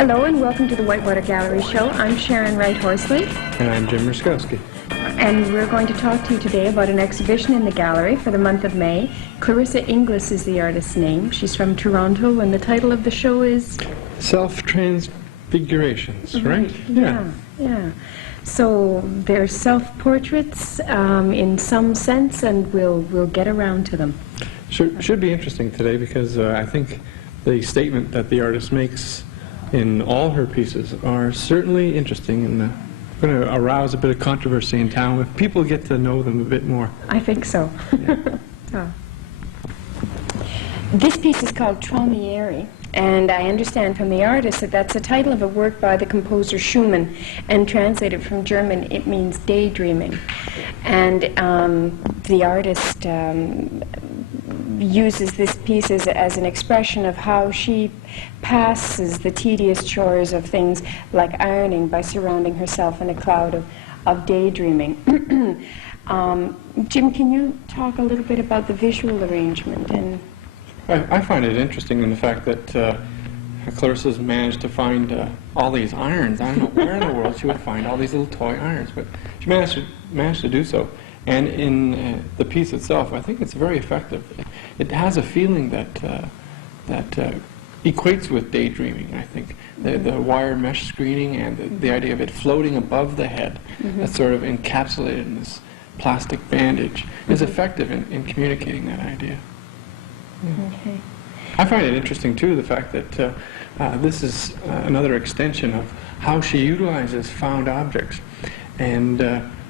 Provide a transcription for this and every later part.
Hello and welcome to the Whitewater Gallery Show. I'm Sharon Wright-Horsley. And I'm Jim Ruskowski. And we're going to talk to you today about an exhibition in the gallery for the month of May. Clasrissa Inglis is the artist's name. She's from Toronto, and the title of the show is? Self-Transfigurations, right? Yeah. So they're self-portraits in some sense, and we'll get around to them. Should be interesting today because I think the statement that the artist makes in all her pieces are certainly interesting and going to arouse a bit of controversy in town if people get to know them a bit more. I think so. Yeah. Oh. This piece is called Traumieri, and I understand from the artist that that's the title of a work by the composer Schumann, and translated from German it means daydreaming. And the artist uses this piece as an expression of how she passes the tedious chores of things like ironing by surrounding herself in a cloud of daydreaming. Jim, can you talk a little bit about the visual arrangement? And I find it interesting in the fact that Clarissa's managed to find all these irons. I don't know where in the world she would find all these little toy irons, but she managed to do so. And in the piece itself, I think it's very effective. It has a feeling that equates with daydreaming, I think. The wire mesh screening and the idea of it floating above the head, that's sort of encapsulated in this plastic bandage, is effective in communicating that idea. Yeah. Okay. I find it interesting, too, the fact that this is another extension of how she utilizes found objects and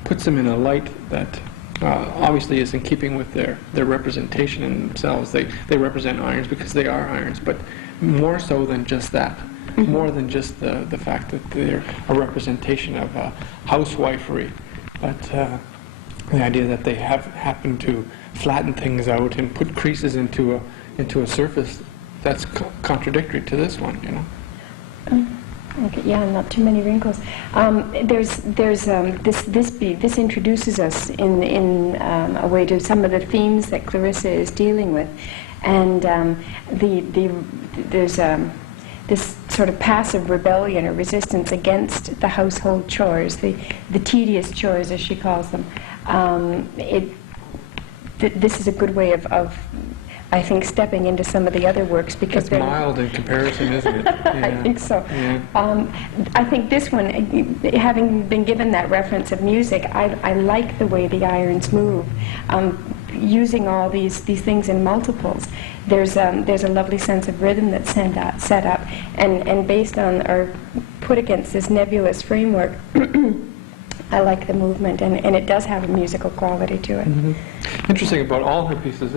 puts them in a light that obviously is in keeping with their representation in themselves. They represent irons because they are irons, but more so than just that. More than just the fact that they're a representation of housewifery, but the idea that they have happened to flatten things out and put creases into a surface that's contradictory to this one, you know. Okay, yeah, not too many wrinkles. This introduces us in a way to some of the themes that Clasrissa is dealing with, and there's this sort of passive rebellion or resistance against the household chores, the tedious chores as she calls them. This is a good way of I think stepping into some of the other works because it's mild in comparison, isn't it? Yeah. I think so. Yeah. I think this one, having been given that reference of music, I like the way the irons move. Using all these things in multiples, there's a lovely sense of rhythm that's set up, and based on or put against this nebulous framework. I like the movement, and it does have a musical quality to it. Interesting about all her pieces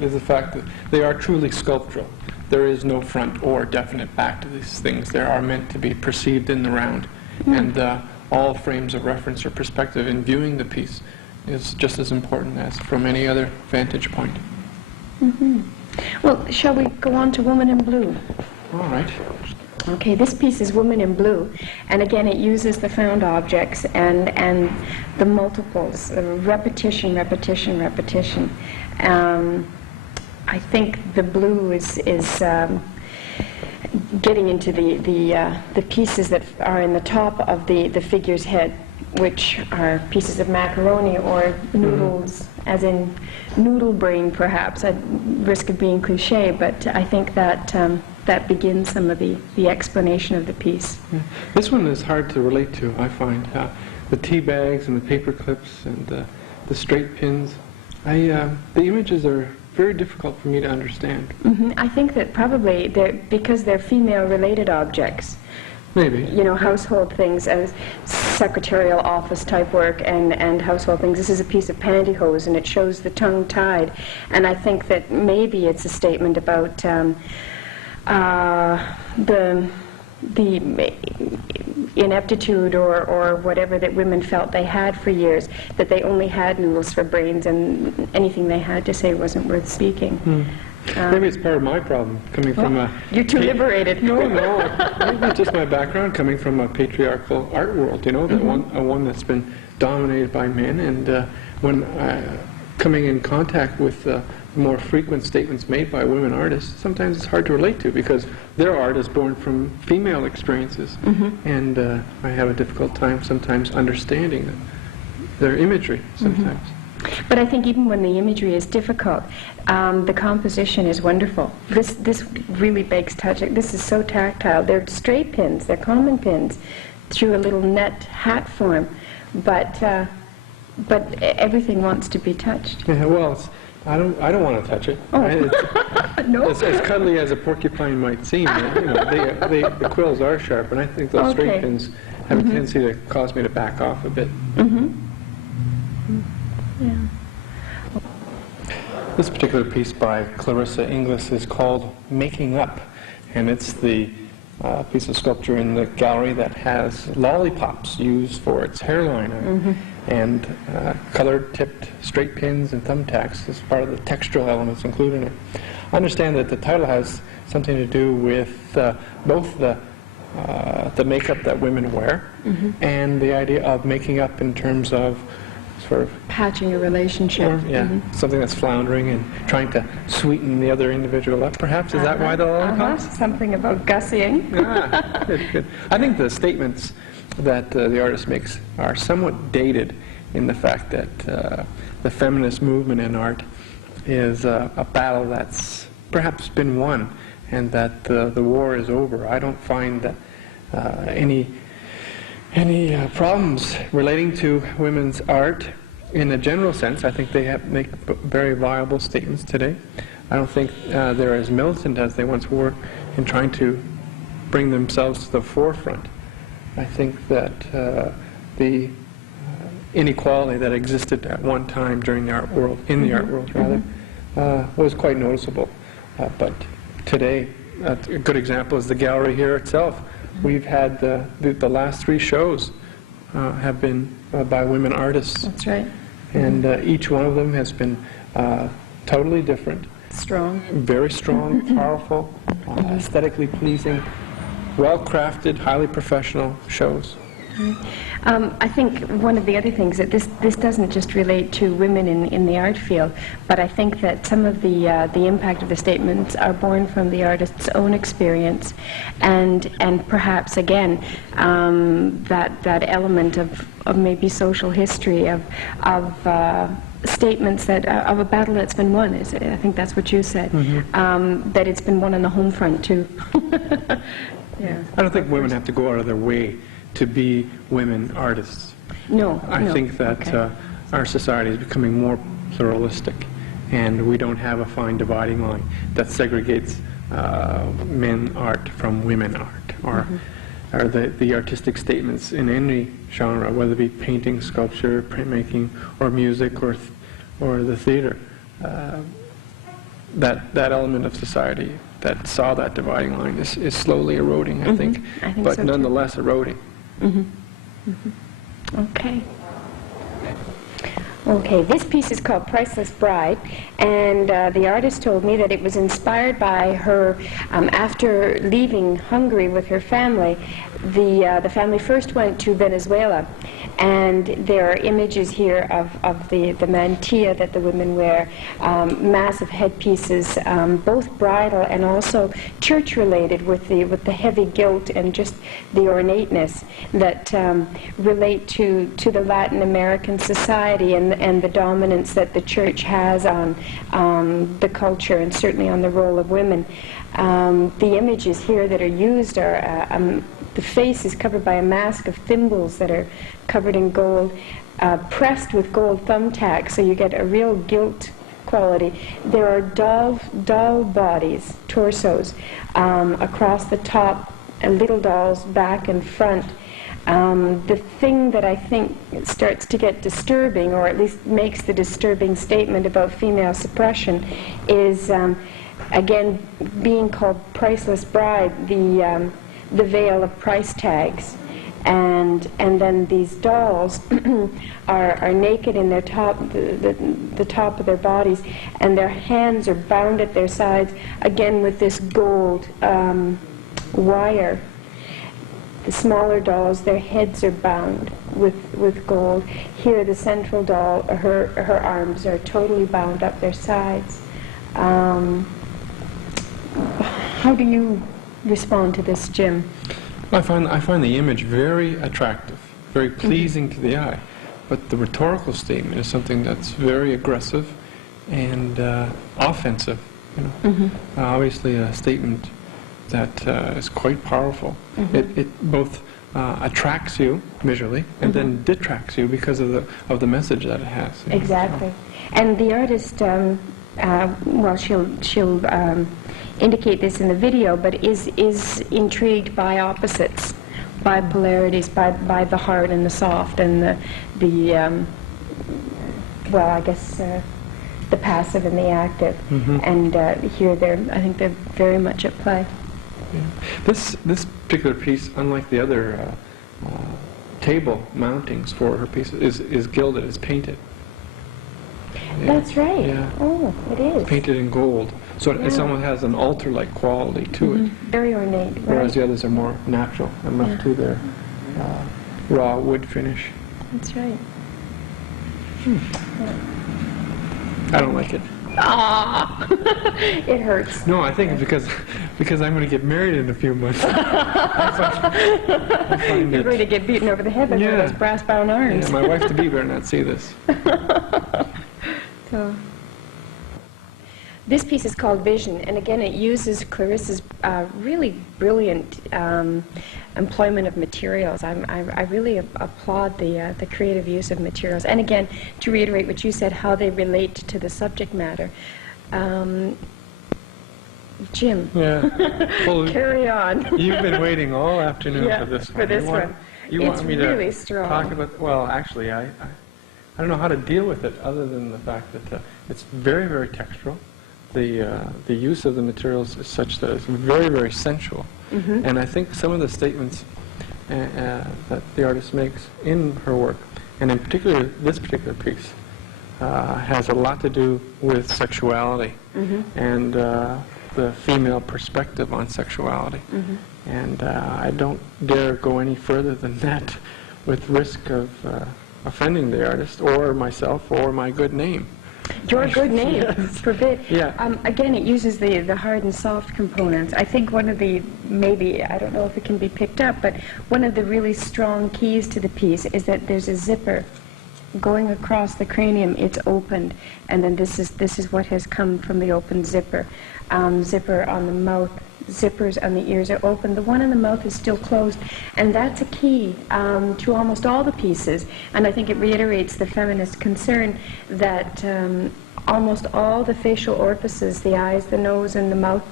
is the fact that they are truly sculptural. There is no front or definite back to these things. They are meant to be perceived in the round. And all frames of reference or perspective in viewing the piece is just as important as from any other vantage point. Well, shall we go on to Woman in Blue? All right. Okay, this piece is Woman in Blue, and again it uses the found objects and the multiples, repetition. I think the blue is getting into the pieces that are in the top of the figure's head, which are pieces of macaroni or noodles, as in noodle brain perhaps, at risk of being cliche, but I think that that begins some of the explanation of the piece. Yeah. This one is hard to relate to, I find. The tea bags and the paper clips and the straight pins. The images are very difficult for me to understand. I think that probably because they're female-related objects. Maybe. You know, household things as secretarial office type work and household things. This is a piece of pantyhose and it shows the tongue tied. And I think that maybe it's a statement about the ineptitude or whatever that women felt they had for years, that they only had noodles for brains and anything they had to say wasn't worth speaking. Maybe it's part of my problem, coming from a... You're too liberated. No, maybe it's just my background coming from a patriarchal art world, you know, that one that's been dominated by men, and when coming in contact with more frequent statements made by women artists, sometimes it's hard to relate to because their art is born from female experiences. And I have a difficult time sometimes understanding their imagery sometimes. But I think even when the imagery is difficult, the composition is wonderful. This really begs touching. This is so tactile. They're straight pins, they're common pins, through a little net hat form, but everything wants to be touched. Yeah, well, I don't want to touch it. Oh. No. As cuddly as a porcupine might seem, the quills are sharp, and I think those straight pins have a tendency to cause me to back off a bit. Yeah. This particular piece by Clasrissa Inglis is called Making Up, and it's the piece of sculpture in the gallery that has lollipops used for its hairline, and colored tipped straight pins and thumbtacks as part of the textural elements included in it. I understand that the title has something to do with both the makeup that women wear and the idea of making up in terms of sort of Patching a relationship. something that's floundering and trying to sweeten the other individual up. Perhaps is that why the lollipops? Something about gussying. Good. I think the statements that the artist makes are somewhat dated in the fact that the feminist movement in art is a battle that's perhaps been won, and that the war is over. I don't find that any problems relating to women's art in a general sense. I think they make very viable statements today. I don't think they're as militant as they once were in trying to bring themselves to the forefront. I think that the inequality that existed at one time during the art world, in the art world rather, was quite noticeable. But today, a good example is the gallery here itself. We've had the last 3 shows have been by women artists. That's right. And each one of them has been totally different. Strong. Very strong, powerful, aesthetically pleasing, well-crafted, highly professional shows. I think one of the other things that this doesn't just relate to women in the art field, but I think that some of the impact of the statements are born from the artist's own experience, and perhaps again that element of maybe social history of statements that of a battle that's been won. I think that's what you said. That it's been won on the home front too. Yeah. I don't think women have to go out of their way to be women artists. No. I think that our society is becoming more pluralistic, and we don't have a fine dividing line that segregates men art from women art, or the artistic statements in any genre, whether it be painting, sculpture, printmaking, or music, or the theater. That element of society that saw that dividing line is slowly eroding, I think but so nonetheless eroding. Okay. Okay, this piece is called Priceless Bride, and the artist told me that it was inspired by her, after leaving Hungary with her family, the family first went to Venezuela, and there are images here of the mantilla that the women wear, massive headpieces, both bridal and also church-related with the heavy gilt and just the ornateness that relate to the Latin American society and the dominance that the church has on the culture and certainly on the role of women. The images here that are used are the face is covered by a mask of thimbles that are covered in gold, pressed with gold thumbtacks, so you get a real gilt quality. There are doll bodies, torsos, across the top, and little dolls back and front. The thing that I think starts to get disturbing, or at least makes the disturbing statement about female suppression, is again being called Priceless Bride, the veil of price tags, and then these dolls are naked in their top, the top of their bodies, and their hands are bound at their sides, again with this gold wire. The smaller dolls, their heads are bound with gold. Here, the central doll, her arms are totally bound up their sides. How do you respond to this, Jim? I find the image very attractive, very pleasing to the eye, but the rhetorical statement is something that's very aggressive and offensive. You know, obviously a statement that is quite powerful. It both attracts you visually and then detracts you because of the message that it has. You know? Exactly. And the artist, well, she'll indicate this in the video, but is intrigued by opposites, by polarities, by the hard and the soft, and the well, I guess the passive and the active. And here I think they're very much at play. Yeah. This particular piece, unlike the other table mountings for her piece, is gilded, is painted. Yeah. That's right. Yeah. Oh, it is. Painted in gold. So it almost has an altar-like quality to it. Very ornate. Whereas Right. the others are more natural and left to their raw wood finish. That's right. I don't like it. Ah, it hurts. No, I think it's because I'm going to get married in a few months. I find You're it. going to get beaten over the head with one of Yeah. those brass-bound arms. Yeah, my wife-to-be better not see this. So, this piece is called Vision, and again it uses Clarissa's really brilliant employment of materials. I really applaud the creative use of materials. And again, to reiterate what you said, how they relate to the subject matter. Jim, Yeah. Well, carry on. you've been waiting all afternoon Yeah, for this one. for this You want- one. You It's want me really to strong. talk about? Well, actually, I don't know how to deal with it other than the fact that it's very, very textural. The use of the materials is such that it's very, very sensual. And I think some of the statements that the artist makes in her work, and in particular this particular piece, has a lot to do with sexuality and the female perspective on sexuality. And I don't dare go any further than that with risk of offending the artist or myself or my good name. Your good name, forbid. Yeah. Again, it uses the hard and soft components. I think one of the, maybe, I don't know if it can be picked up, but one of the really strong keys to the piece is that there's a zipper going across the cranium. It's opened, and then this is what has come from the open zipper. Zipper on the mouth, zippers on the ears are open. The one in the mouth is still closed, and that's a key to almost all the pieces. And I think it reiterates the feminist concern that almost all the facial orifices, the eyes, the nose, and the mouth,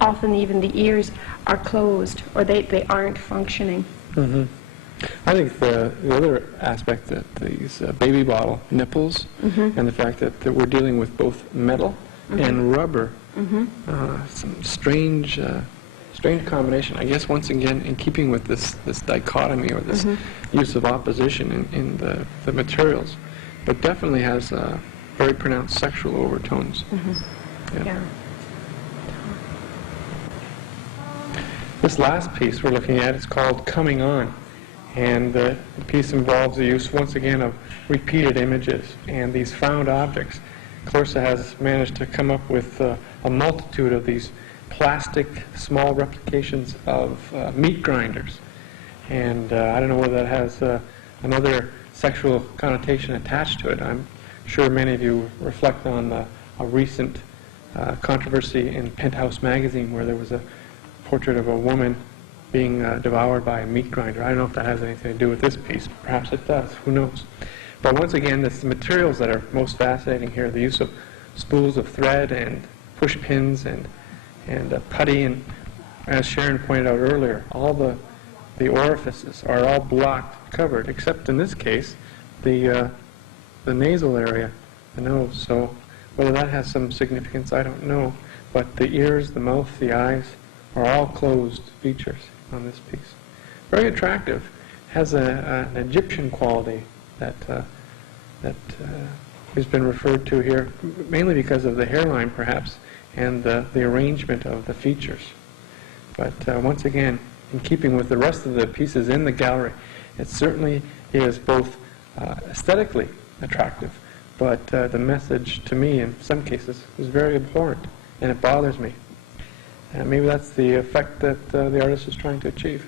often even the ears, are closed, or they aren't functioning. I think the other aspect that these baby bottle nipples and the fact that we're dealing with both metal and rubber, some strange combination. I guess once again in keeping with this dichotomy or this use of opposition in the materials, but definitely has very pronounced sexual overtones. Yeah. This last piece we're looking at is called Coming On. And the piece involves the use, once again, of repeated images and these found objects. Clarissa has managed to come up with a multitude of these plastic small replications of meat grinders. And I don't know whether that has another sexual connotation attached to it. I'm sure many of you reflect on a recent controversy in Penthouse magazine where there was a portrait of a woman being devoured by a meat grinder. I don't know if that has anything to do with this piece. Perhaps it does. Who knows? But once again, it's the materials that are most fascinating here. The use of spools of thread and push pins and putty, and as Sharon pointed out earlier, all the orifices are all blocked, covered, except in this case, the nasal area, the nose. So whether that has some significance, I don't know. But the ears, the mouth, the eyes are all closed features on this piece. Very attractive. Has an Egyptian quality that has been referred to here, mainly because of the hairline, perhaps, and the arrangement of the features. But once again, in keeping with the rest of the pieces in the gallery, it certainly is both aesthetically attractive, but the message to me in some cases is very abhorrent, and it bothers me. And maybe that's the effect that the artist is trying to achieve.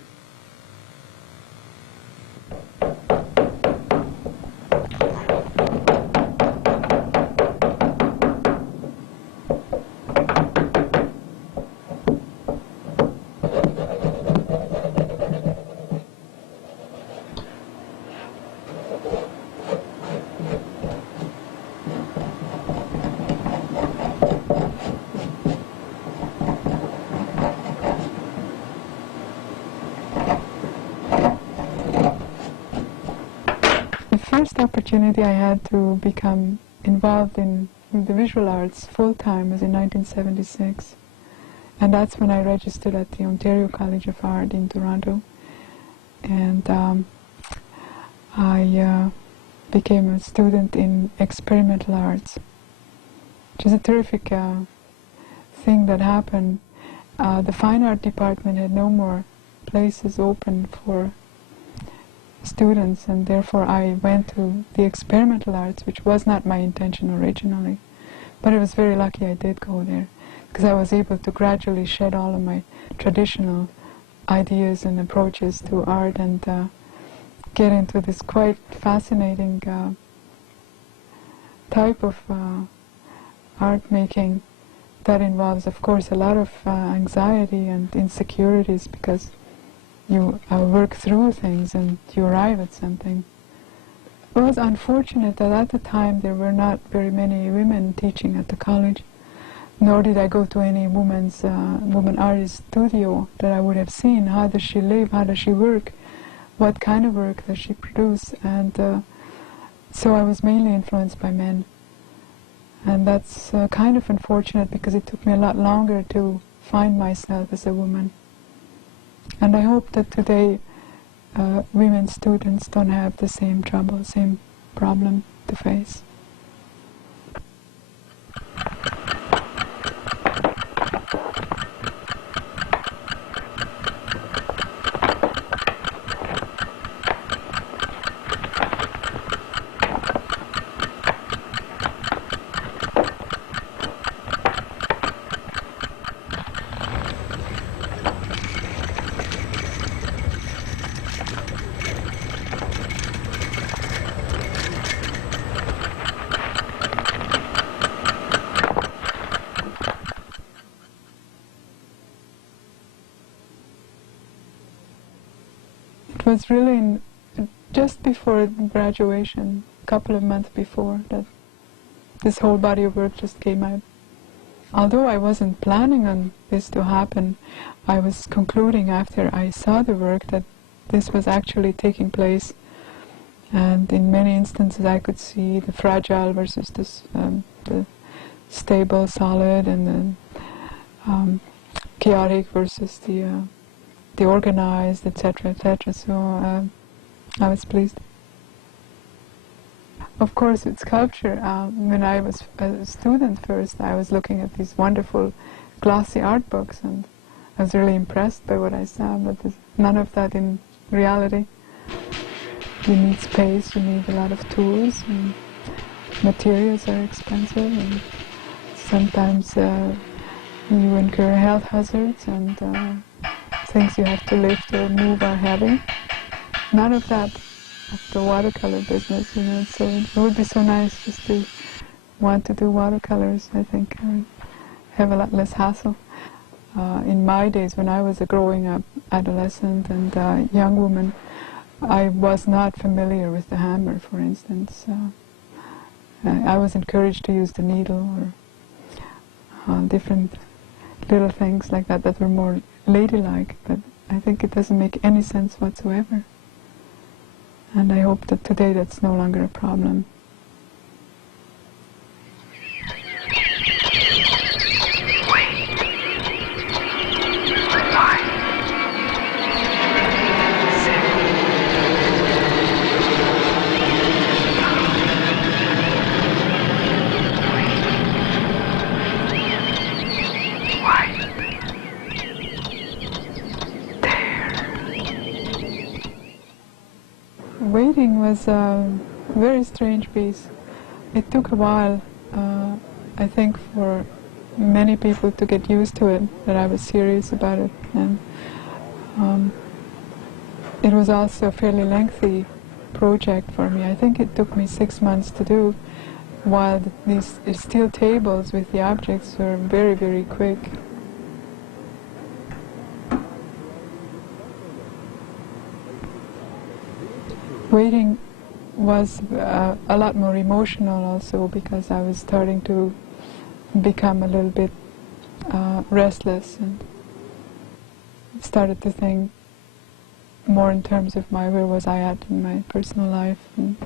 The first opportunity I had to become involved in the visual arts full-time was in 1976, and that's when I registered at the Ontario College of Art in Toronto, and I became a student in experimental arts, which is a terrific thing that happened. The fine art department had no more places open for students, and therefore I went to the experimental arts, which was not my intention originally, but I was very lucky I did go there, because I was able to gradually shed all of my traditional ideas and approaches to art and get into this quite fascinating type of art making that involves, of course, a lot of anxiety and insecurities, because you work through things and you arrive at something. It was unfortunate that at the time there were not very many women teaching at the college, nor did I go to any woman artist studio that I would have seen. How does she live? How does she work? What kind of work does she produce? And so I was mainly influenced by men. And that's kind of unfortunate, because it took me a lot longer to find myself as a woman. And I hope that today women students don't have the same trouble, same problem to face. It was really just before graduation, a couple of months before, that this whole body of work just came out. Although I wasn't planning on this to happen, I was concluding after I saw the work that this was actually taking place. And in many instances I could see the fragile versus the stable, solid, and the chaotic versus the organized, etc., etc. So I was pleased. Of course, with sculpture, when I was a student first, I was looking at these wonderful glossy art books, and I was really impressed by what I saw, but there's none of that in reality. You need space, you need a lot of tools, and materials are expensive, and sometimes you incur health hazards, and things you have to lift or move are heavy. None of that of the watercolor business, you know, so it would be so nice just to want to do watercolors. I think I would have a lot less hassle. In my days, when I was a growing up adolescent and young woman, I was not familiar with the hammer, for instance. I was encouraged to use the needle or different little things like that that were more ladylike, but I think it doesn't make any sense whatsoever. And I hope that today that's no longer a problem. Waiting was a very strange piece. It took a while, I think, for many people to get used to it, that I was serious about it. And it was also a fairly lengthy project for me. I think it took me 6 months to do, while these steel tables with the objects were very, very quick. Waiting was a lot more emotional also, because I was starting to become a little bit restless and started to think more in terms of where was I at in my personal life. And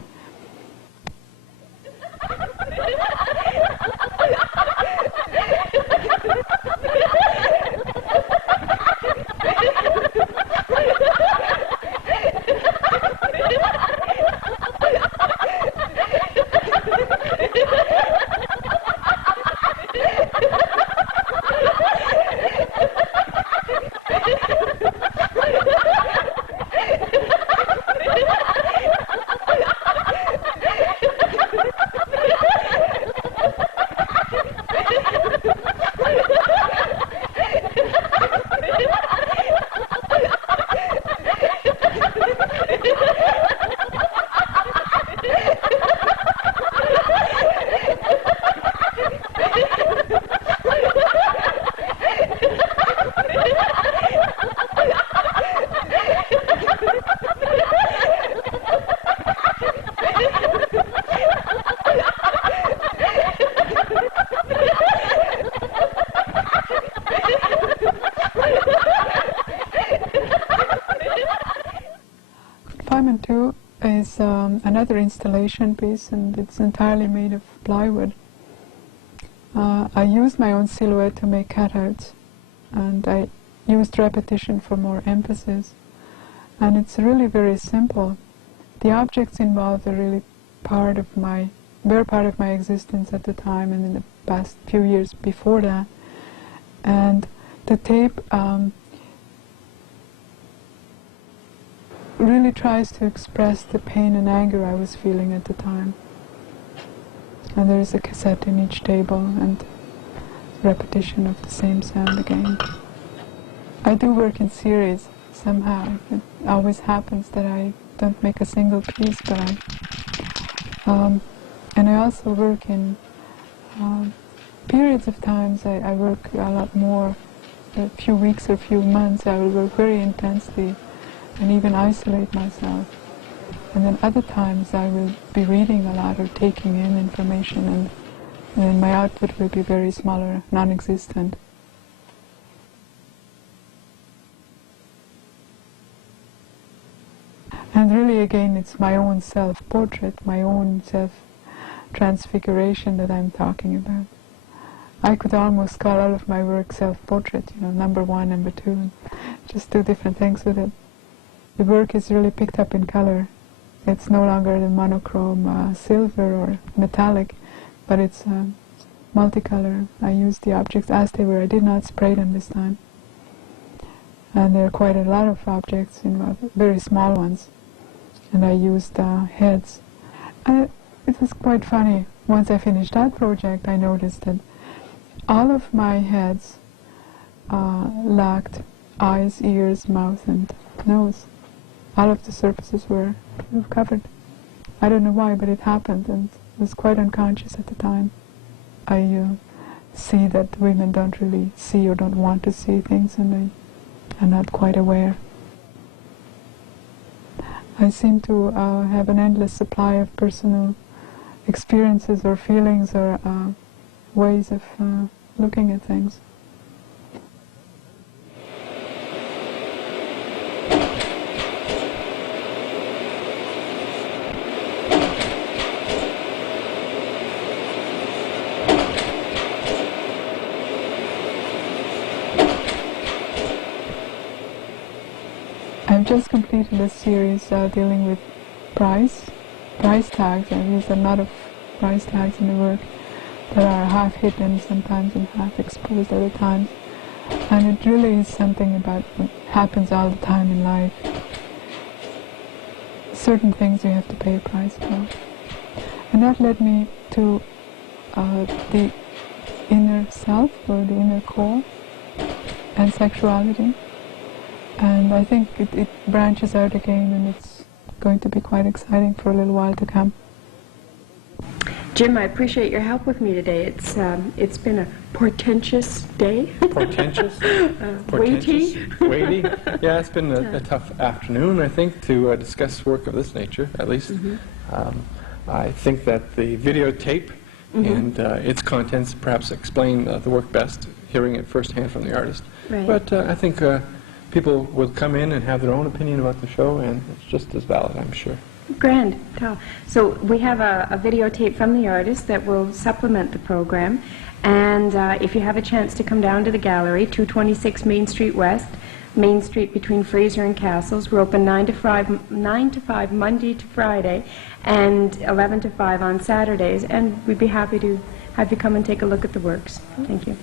Confinement 2 is another installation piece, and it's entirely made of plywood. I used my own silhouette to make cutouts, and I used repetition for more emphasis. And it's really very simple. The objects involved are really were part of my existence at the time and in the past few years before that. And the tape really tries to express the pain and anger I was feeling at the time. And there is a cassette in each table and repetition of the same sound again. I do work in series somehow. It always happens that I don't make a single piece, but and I also work in periods of times. I work a lot more, a few weeks or few months. I will work very intensely and even isolate myself. And then other times I will be reading a lot or taking in information, and then my output will be very small or non-existent. And really, again, it's my own self-portrait, my own self-transfiguration that I'm talking about. I could almost call all of my work self-portrait, number 1, number 2, and just do different things with it. The work is really picked up in color. It's no longer the monochrome silver or metallic, but it's multicolor. I used the objects as they were. I did not spray them this time. And there are quite a lot of objects involved, very small ones. And I used heads. And it was quite funny. Once I finished that project, I noticed that all of my heads lacked eyes, ears, mouth, and nose. All of the surfaces were covered. I don't know why, but it happened, and it was quite unconscious at the time. I see that women don't really see or don't want to see things, and they are not quite aware. I seem to have an endless supply of personal experiences or feelings or ways of looking at things. I've just completed a series dealing with price tags. I've used a lot of price tags in the work that are half hidden sometimes and half exposed other times. And it really is something about what happens all the time in life. Certain things you have to pay a price for. And that led me to the inner self, or the inner core, and sexuality. And I think it branches out again, and it's going to be quite exciting for a little while to come. Jim, I appreciate your help with me today. It's been a portentous day. Portentous? Weighty. Weighty. Yeah, it's been a tough afternoon, I think, to discuss work of this nature, at least. I think that the videotape and its contents perhaps explain the work best, hearing it firsthand from the artist. Right. But I think people will come in and have their own opinion about the show, and it's just as valid, I'm sure. Grand. So we have a videotape from the artist that will supplement the program. And if you have a chance to come down to the gallery, 226 Main Street West, Main Street between Fraser and Castles. We're open 9 to 5 Monday to Friday, and 11 to 5 on Saturdays. And we'd be happy to have you come and take a look at the works. Thank you.